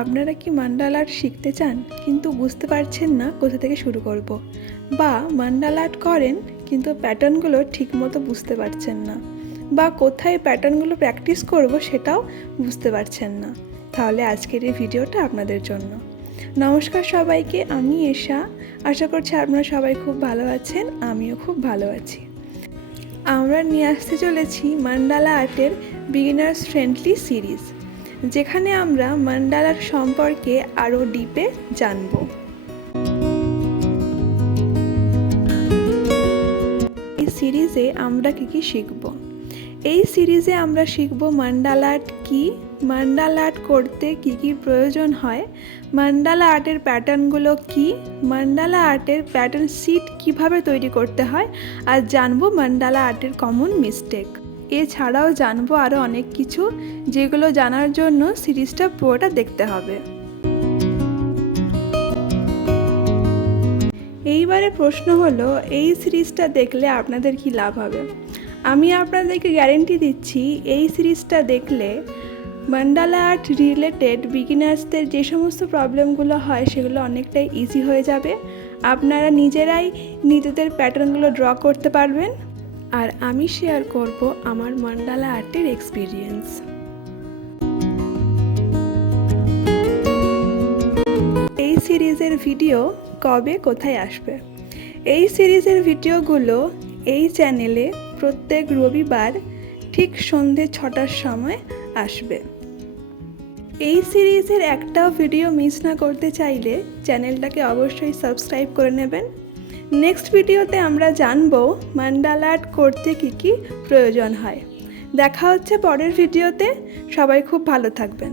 আপনারা কি মান্ডালা আর্ট শিখতে চান কিন্তু বুঝতে পারছেন না কোথা থেকে শুরু করব, বা মান্ডালা আর্ট করেন কিন্তু প্যাটার্নগুলো ঠিকমতো বুঝতে পারছেন না, বা কোথায় প্যাটার্নগুলো প্র্যাকটিস করব সেটাও বুঝতে পারছেন না, তাহলে আজকের এই ভিডিওটা আপনাদের জন্য। নমস্কার সবাইকে, আমি এশা। আশা করছি আপনারা সবাই খুব ভালো আছেন, আমিও খুব ভালো আছি। আমরা নিয়ে আসতে চলেছি মান্ডালা আর্টের বিগিনার্স ফ্রেন্ডলি সিরিজ, যেখানে আমরা মান্ডালার সম্পর্কে আরও ডিপে জানব। এই সিরিজে আমরা কি শিখব? এই সিরিজে আমরা শিখব মান্ডালা আর্ট কী, মান্ডালা আর্ট করতে কী প্রয়োজন হয়, মান্ডালা আর্টের প্যাটার্নগুলো কী, মান্ডালা আর্টের প্যাটার্ন শিট কিভাবে তৈরি করতে হয়, আর জানবো মান্ডালা আর্টের কমন মিস্টেক। এছাড়াও জানবো আরও অনেক কিছু, যেগুলো জানার জন্য সিরিজটা পুরোটা দেখতে হবে। এইবারে প্রশ্ন হলো, এই সিরিজটা দেখলে আপনাদের কি লাভ হবে? আমি আপনাদেরকে গ্যারেন্টি দিচ্ছি, এই সিরিজটা দেখলে মান্ডালা আর্ট রিলেটেড বিগিনার্সদের যে সমস্ত প্রবলেমগুলো হয় সেগুলো অনেকটাই ইজি হয়ে যাবে। আপনারা নিজেরাই নিজেদের প্যাটার্নগুলো ড্র করতে পারবেন, আর আমি শেয়ার করব আমার মান্ডালা আর্টের এক্সপিরিয়েন্স। এই সিরিজের ভিডিও কবে কোথায় আসবে? এই সিরিজের ভিডিওগুলো এই চ্যানেলে প্রত্যেক রবিবার ঠিক সন্ধ্যে 6টার সময় আসবে। এই সিরিজের একটাও ভিডিও মিস না করতে চাইলে চ্যানেলটাকে অবশ্যই সাবস্ক্রাইব করে নেবেন। নেক্সট ভিডিওতে আমরা জানবো মান্ডালা আর্ট করতে কী প্রয়োজন হয়। দেখা হচ্ছে পরের ভিডিওতে। সবাই খুব ভালো থাকবেন।